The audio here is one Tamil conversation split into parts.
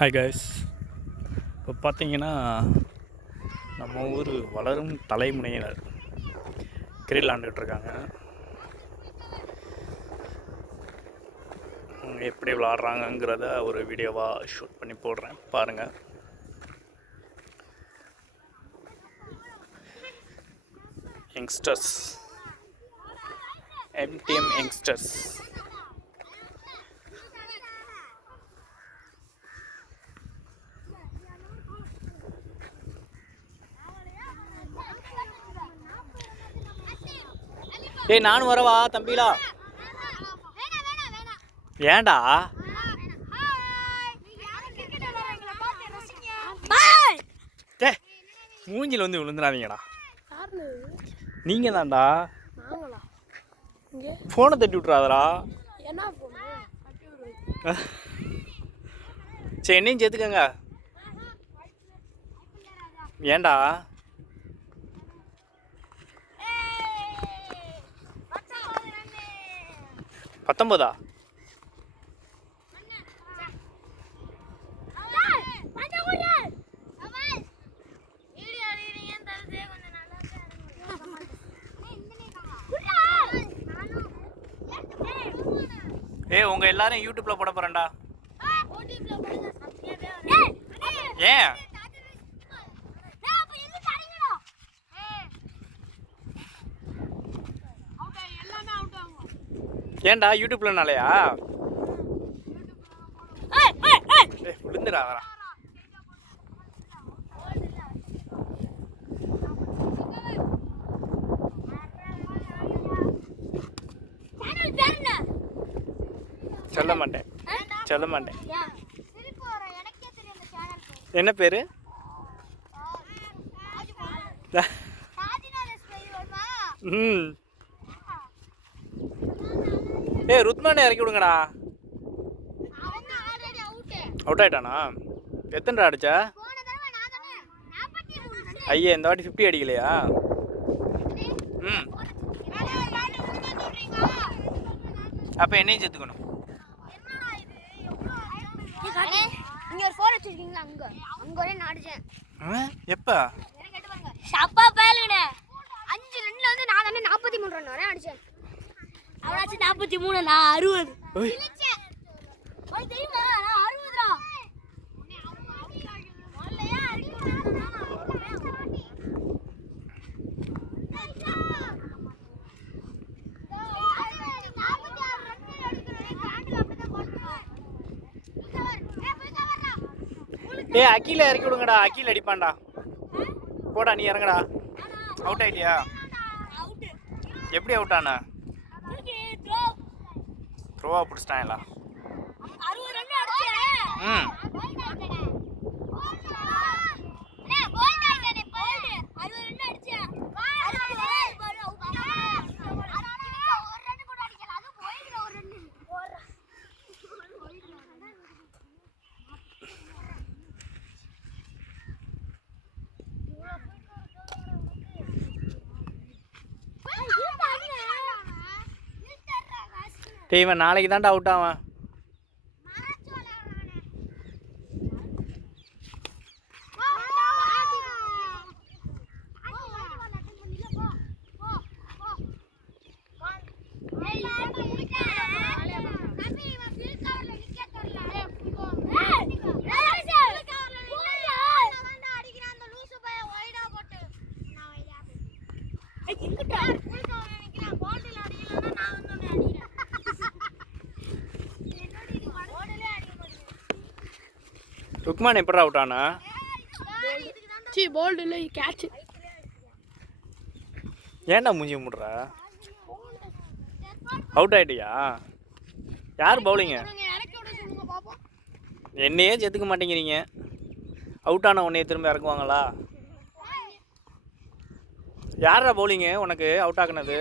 Hi guys. இப்போ பார்த்தீங்கன்னா நம்ம ஊர் வளரும் தலைமுறையினர் கிரில் விளாண்டுட்ருக்காங்க. அவங்க எப்படி விளாட்றாங்கங்கிறத ஒரு வீடியோவாக ஷூட் பண்ணி போடுறேன், பாருங்கள். Youngsters, MTM youngsters. ஏய், நானும் வரவா தம்பிலா? ஏண்டா மூஞ்சில் வந்து விழுந்துடாதீங்கடா. நீங்கள் தான்டா ஃபோனை தட்டி விட்றாதடா. சரி, என்னையும் சேர்த்துக்கங்க. ஏண்டா 19? ஏய், உங்க எல்லாரும் யூடியூப்ல போட போறேன்டா. ஏன் ஏன்டா யூடியூப்லனாலயா? விழுந்துடா வரா. சொல்ல மாட்டேன், சொல்ல மாட்டேன். என்ன பேரு? ஏய், ருத்மானே இறக்கி விடுங்கடா. அவுட் ஆயிட்டானா? எத்தனை அடிச்சா? ஐயா, இந்த வாட்டி 50 அடிக்கலையா? அப்போ என்னையும் சேர்த்துக்கணும். எப்ப? 5 ரன்ல வந்து நான் 43 ரன் வரை அடிச்சேன். அவனாச்சு 43, நான் 60. தெரியுமா? நான் 60. ஏய், அக்கீல இறக்கி விடுங்கடா. அக்கீல் அடிப்பான்டா. போடா, நீ இறங்கடா. அவுட் ஆயிட்டியா? எப்படி அவுட் ஆனா? த்ரோவா பிடிச்சிட்டாங்களா? இவன் நாளைக்கு தான்டா அவுட் ஆவான். ருக்மான் எப்படா அவுட் ஆனா? போல்டு இல்லை, கேட்ச். ஏன்டா மூஞ்சி முடுற? அவுட் ஆயிட்டியா? யார் பவுலிங்க? என்னையே சேர்த்துக்க மாட்டேங்கிறீங்க. அவுட் ஆன உன்னையே திரும்ப இறக்குவாங்களா? யாரா பவுலிங்கு உனக்கு அவுட் ஆக்குனது?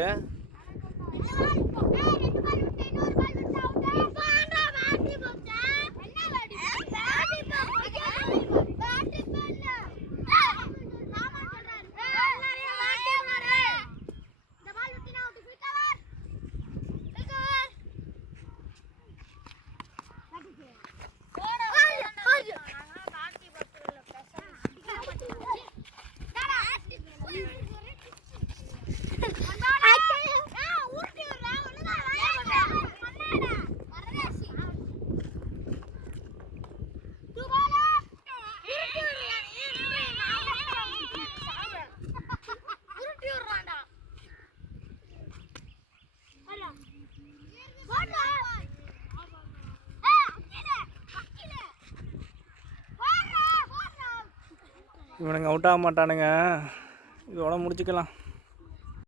இவனுங்க அவுட் ஆக மாட்டானுங்க. இதோட முடிச்சுக்கலாம்.